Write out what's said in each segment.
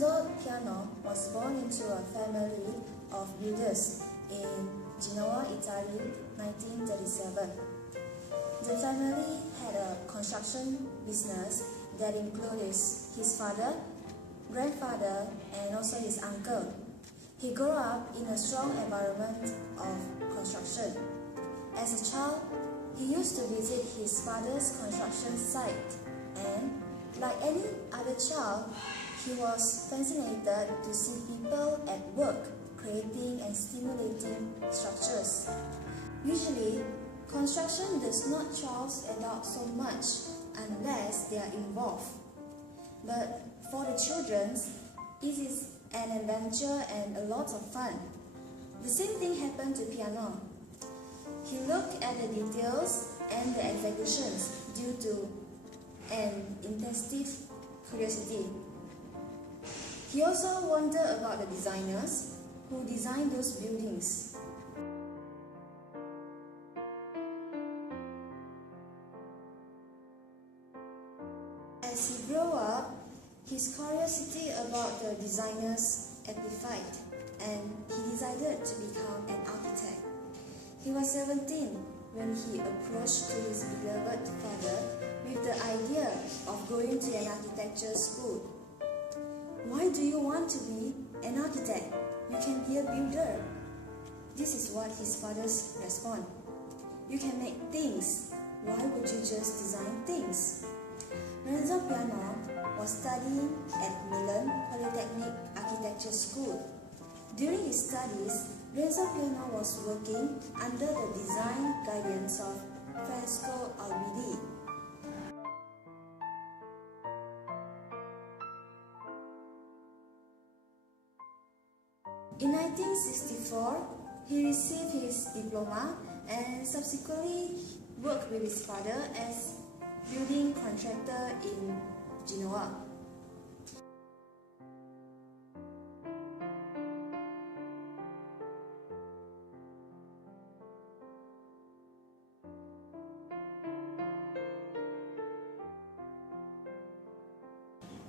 Renzo Piano was born into a family of builders in Genoa, Italy, 1937. The family had a construction business that included his father, grandfather, and also his uncle. He grew up in a strong environment of construction. As a child, he used to visit his father's construction site, and like any other child, he was fascinated to see people at work creating and stimulating structures. Usually, construction does not charge adults so much unless they are involved. But for the children, it is an adventure and a lot of fun. The same thing happened to Piano. He looked at the details and the executions due to an intensive curiosity. He also wondered about the designers who designed those buildings. As he grew up, his curiosity about the designers amplified, and he decided to become an architect. He was 17 when he approached to his beloved father with the idea of going to an architecture school. "Why do you want to be an architect? You can be a builder." This is what his father's response. "You can make things. Why would you just design things?" Renzo Piano was studying at Milan Polytechnic Architecture School. During his studies, Renzo Piano was working under the design guidance of Francesco Albidi. In 1964, he received his diploma and subsequently worked with his father as building contractor in Genoa.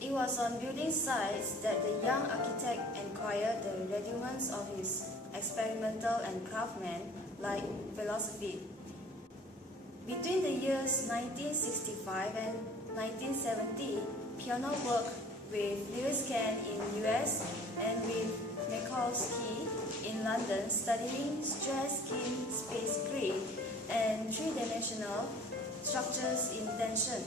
It was on building sites that the young architect acquired the rudiments of his experimental and craftsman-like philosophy. Between the years 1965 and 1970, Piano worked with Lewis Kahn in US and with Mikulski in London, studying stress-skin space grid and three-dimensional structures in tension.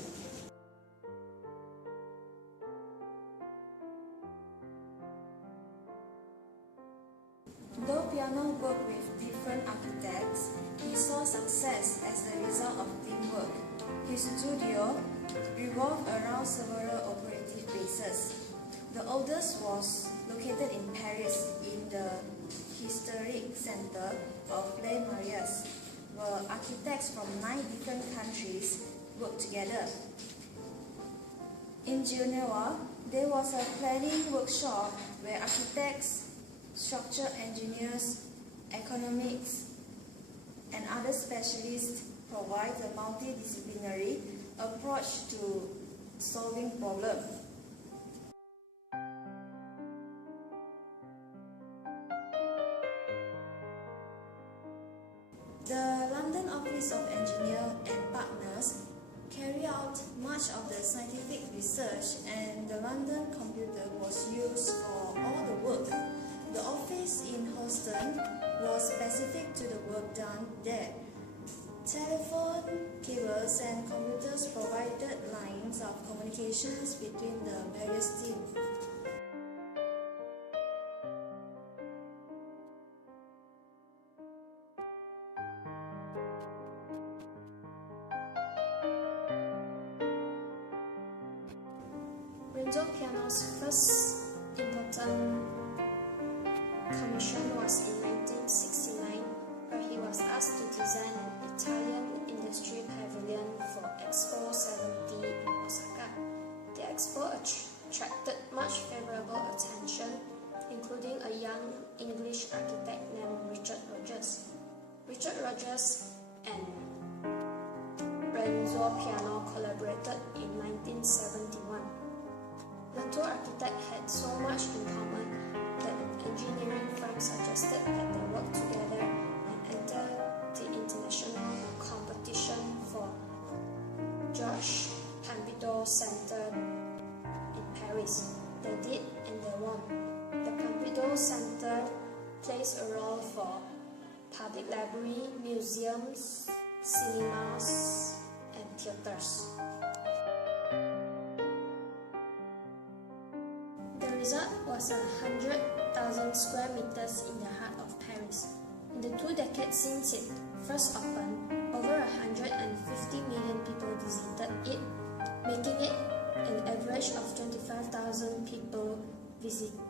Though Piano worked with different architects, he saw success as a result of teamwork. His studio revolved around several operative bases. The oldest was located in Paris in the historic center of Les Marais, where architects from 9 different countries worked together. In Genoa, there was a planning workshop where architects, structural engineers, economics, and other specialists provide a multidisciplinary approach to solving problems. The London Office of Engineers and Partners carried out much of the scientific research, and the London computer was used for all the work. The office in Houston was specific to the work done there. Telephone cables and computers provided lines of communications between the various teams. Renzo Piano's first important commission was in 1969, where he was asked to design an Italian industry pavilion for Expo 70 in Osaka. The expo attracted much favorable attention, including a young English architect named Richard Rogers. Richard Rogers and Renzo Piano collaborated in 1971. The two architects had so much in common that an engineering firm suggested that they work together and enter the international competition for Georges Pompidou Center in Paris. They did, and they won. The Pompidou Center plays a role for public library, museums, cinemas, and theaters. The result was 100,000 square meters in the heart of Paris. In the 2 decades since it first opened, over 150 million people visited it, making it an average of 25,000 people visited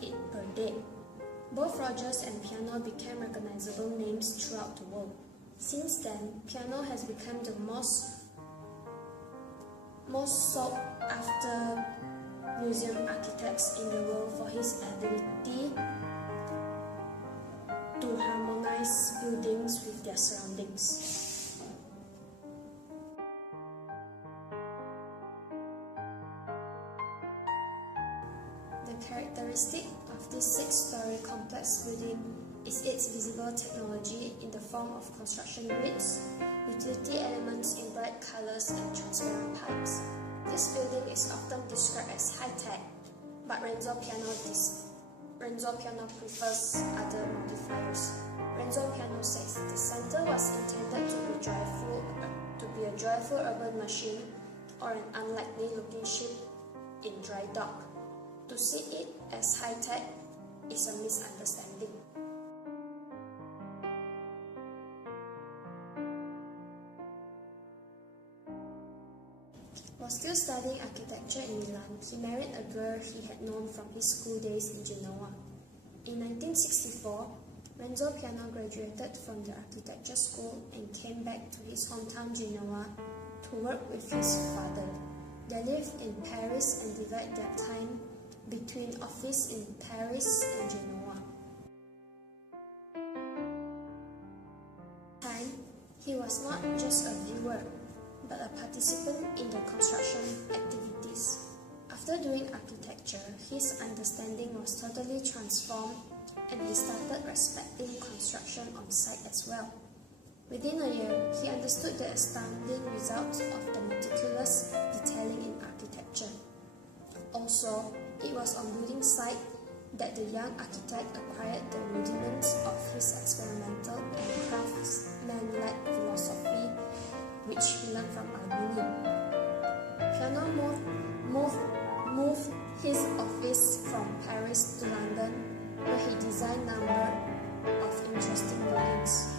it per day. Both Rogers and piano became recognizable names throughout the world. Since then, piano has become the most sought after museum architects in the world for his ability to harmonize buildings with their surroundings. The characteristic of this 6-story complex building is its visible technology in the form of construction grids, utility elements in bright colors and transparent pipes. This building is often described as high-tech, but Renzo Piano prefers other modifiers. Renzo Piano says the center was intended to be a joyful urban machine or an unlikely-looking ship in dry dock. To see it as high-tech is a misunderstanding. While still studying architecture in Milan, he married a girl he had known from his school days in Genoa. In 1964, Renzo Piano graduated from the architecture school and came back to his hometown Genoa to work with his father. They lived in Paris and divided their time between office in Paris and Genoa. He was not just a viewer, but a participant in the construction activities. After doing architecture, his understanding was totally transformed and he started respecting construction on site as well. Within a year, he understood the astounding results of the meticulous detailing in architecture. Also, it was on building site that the young architect acquired the rudiments of his experimental and craftsman-led philosophy, which he learned from Albini. Piano moved his office from Paris to London, where he designed a number of interesting buildings.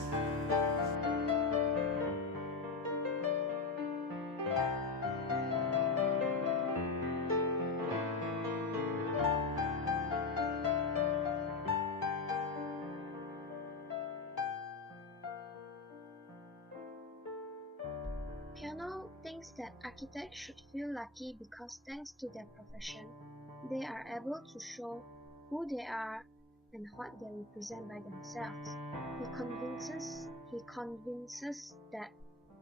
Piano thinks that architects should feel lucky because thanks to their profession, they are able to show who they are and what they represent by themselves. He convinces that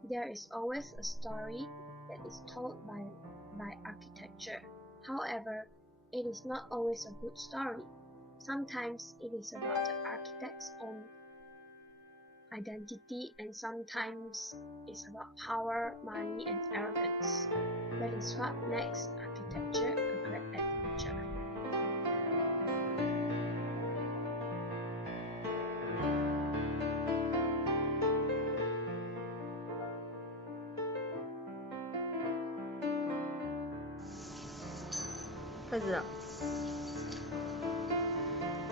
there is always a story that is told by architecture. However, it is not always a good story. Sometimes it is about the architect's own identity, and sometimes it's about power, money, and arrogance. That is what makes architecture a great adventure.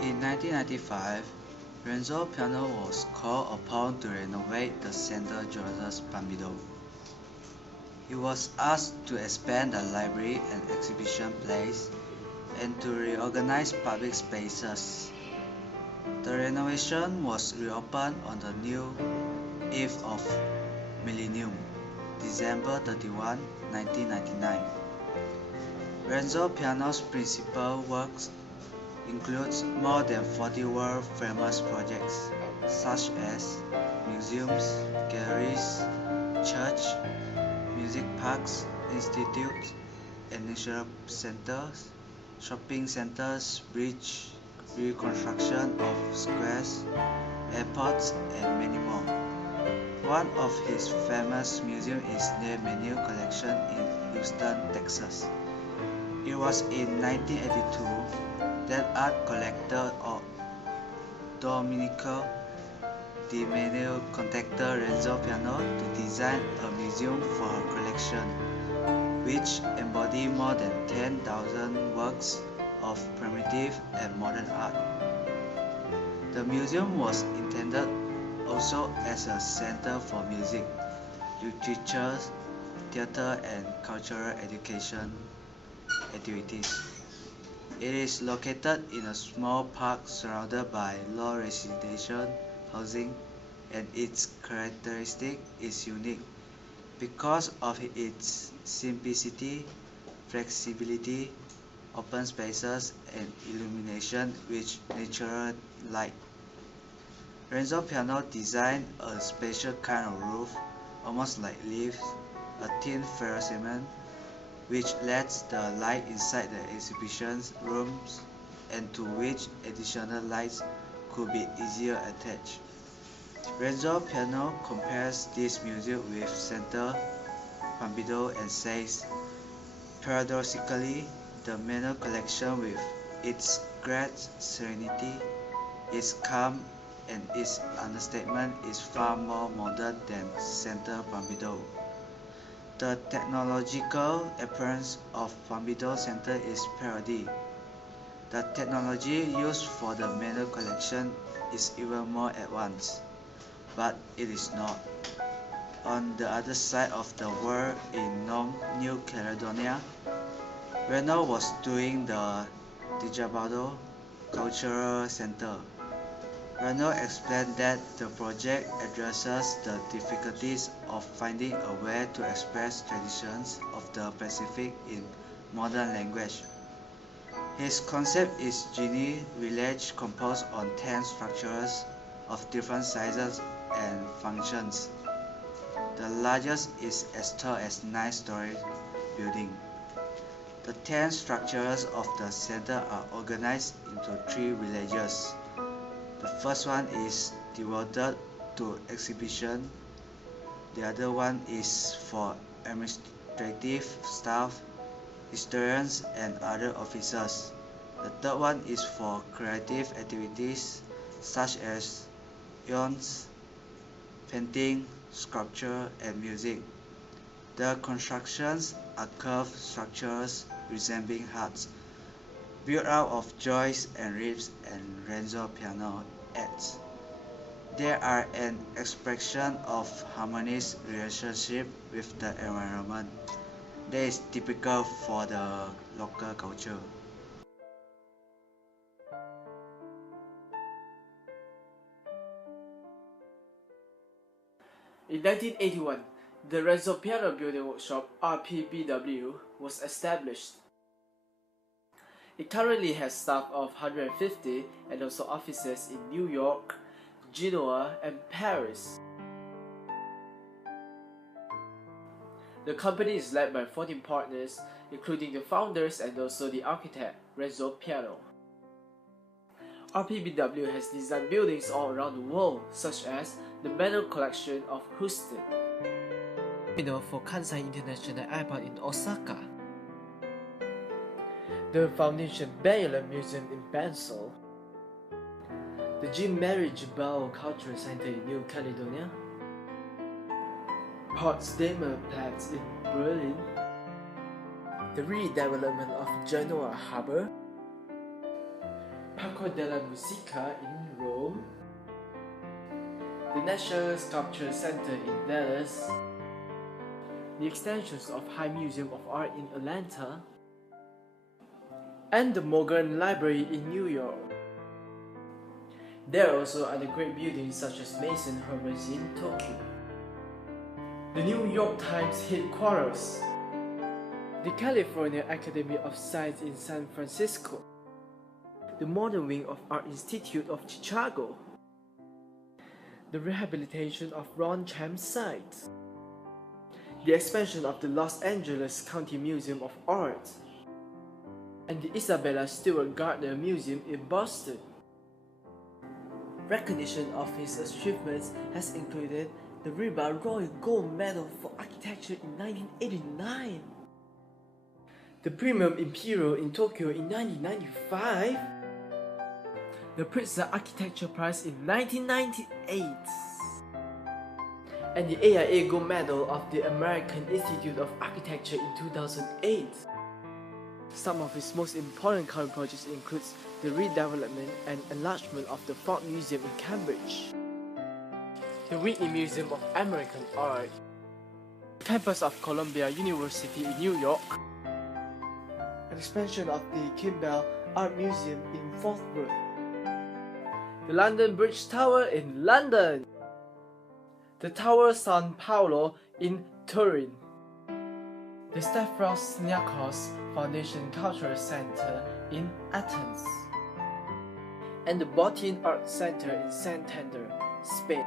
In 1995, Renzo Piano was called upon to renovate the Centre Georges Pompidou. He was asked to expand the library and exhibition place and to reorganize public spaces. The renovation was reopened on the new eve of Millennium, December 31, 1999. Renzo Piano's principal works includes more than 40 world-famous projects, such as museums, galleries, church, music parks, institutes, industrial centers, shopping centers, bridge reconstruction of squares, airports, and many more. One of his famous museums is the Menu Collection in Houston, Texas. It was in 1982 that art collector Domenico Di Meno contacted Renzo Piano to design a museum for her collection, which embodied more than 10,000 works of primitive and modern art. The museum was intended also as a center for music, literature, theater, and cultural education activities. It is located in a small park surrounded by low residential housing, and its characteristic is unique because of its simplicity, flexibility, open spaces, and illumination with natural light. Renzo Piano designed a special kind of roof, almost like leaves, a thin ferrocement, which lets the light inside the exhibition rooms and to which additional lights could be easier attached. Renzo Piano compares this museum with Centre Pompidou and says, paradoxically, the Meno collection with its great serenity, its calm, and its understatement is far more modern than Centre Pompidou. The technological appearance of Pompidou Center is parody. The technology used for the Meno collection is even more advanced, but it is not. On the other side of the world in New Caledonia, Reno was doing the Dijabado Cultural Center. Reno explained that the project addresses the difficulties of finding a way to express traditions of the Pacific in modern language. His concept is Genie Village composed on 10 structures of different sizes and functions. The largest is as tall as 9-story building. The 10 structures of the center are organized into 3 villages. The first one is devoted to exhibition. The other one is for administrative staff, historians, and other officers. The third one is for creative activities such as yarns, painting, sculpture, and music. The constructions are curved structures resembling huts, built out of joists and ribs, and Renzo Piano adds. They are an expression of harmonious relationship with the environment that is typical for the local culture. In 1981, the Renzo Piano Building Workshop (RPBW) was established. It currently has staff of 150 and also offices in New York, Genoa, and Paris. The company is led by 14 partners, including the founders and also the architect, Renzo Piano. RPBW has designed buildings all around the world, such as the Meno Collection of Houston, terminal for Kansai International Airport in Osaka, the Foundation Bayerland Museum in Basel, the Jean-Marie Gibal Cultural Center in New Caledonia, Potsdamer Platz in Berlin, the redevelopment of Genoa Harbor, Parco della Musica in Rome, the National Sculpture Center in Dallas, the extensions of High Museum of Art in Atlanta, and the Morgan Library in New York. There are also other great buildings such as Mason Herberts in Tokyo, the New York Times headquarters, the California Academy of Science in San Francisco, the Modern Wing of Art Institute of Chicago, the rehabilitation of Ron Champ site, the expansion of the Los Angeles County Museum of Art, and the Isabella Stewart Gardner Museum in Boston. Recognition of his achievements has included the RIBA Royal Gold Medal for Architecture in 1989, the Premium Imperial in Tokyo in 1995, the Pritzker Architecture Prize in 1998, and the AIA Gold Medal of the American Institute of Architecture in 2008. Some of his most important current projects include the redevelopment and enlargement of the Ford Museum in Cambridge, the Whitney Museum of American Art, the campus of Columbia University in New York, an expansion of the Kimball Art Museum in Fort Worth, the London Bridge Tower in London, the Tower San Paolo in Turin, the Stavros Niarchos Foundation Cultural Center in Athens, and the Botin Art Center in Santander, Spain.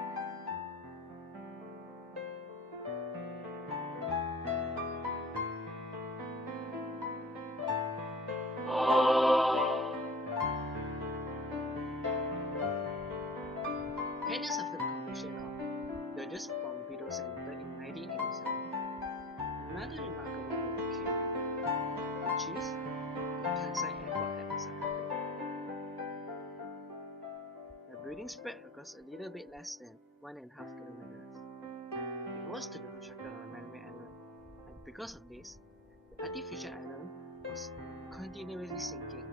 Years after the completion of the Just Pompidou Center in 1987, another remarkable move came, which is the Kansai Airport at Osaka. The building spread across a little bit less than 1.5 kilometers. It was to be constructed on a man-made island, and because of this, the artificial island was continuously sinking.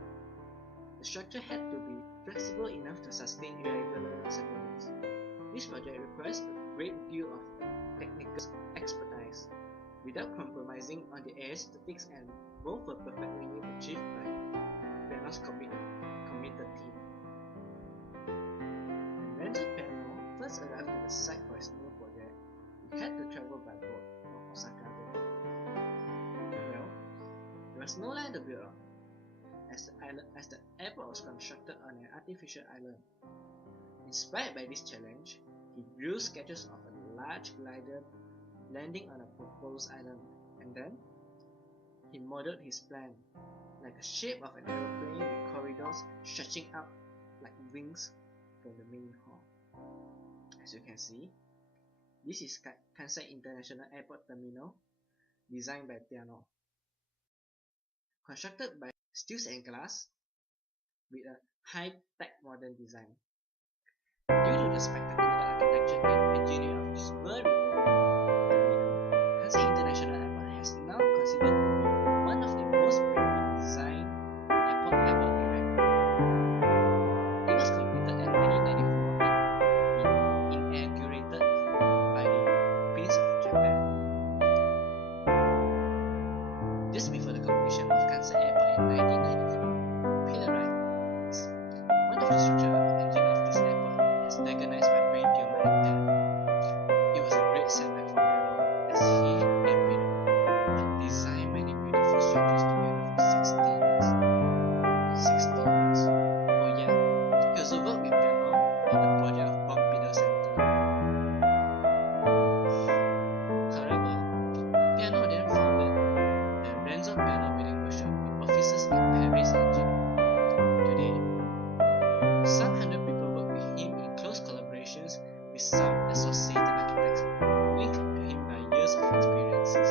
The structure had to be flexible enough to sustain irregular settlements. This project requires a great deal of technical expertise without compromising on the aesthetics, and both were perfectly achieved by Piano's committed team. When Renzo Piano first arrived to the site for his new project, he had to travel by boat from Osaka there. Well, there was no land to build on, as the airport was constructed on an artificial island. Inspired by this challenge, he drew sketches of a large glider landing on a proposed island, and then he modeled his plan like the shape of an aeroplane with corridors stretching out like wings from the main hall. As you can see, this is Kansai International Airport Terminal, designed by Piano. Constructed by steels and glass with a high-tech modern design. Due to the spectacular architecture and engineering of this very terminal, Kansai International Airport has now considered to be one of the most brilliantly designed airport ever erected. It was completed in 1994 and inaugurated by the Prince of Japan. Just before the completion of Kansai Airport in 1993, Peter Wright, one of the structural engineers of this airport, has diagnosed by brain tumor and death. It was a great setback for Piano, as he and Peter had designed many beautiful structures together for 16 years. 16 years. Oh yeah, he also worked with Piano on the project of Pompidou Center. However, Piano then founded the Renzo Piano Building Workshop with offices in Paris and Geneva. Today, some 100 people work with him in close collaborations with some associated architects linked to him by years of experiences.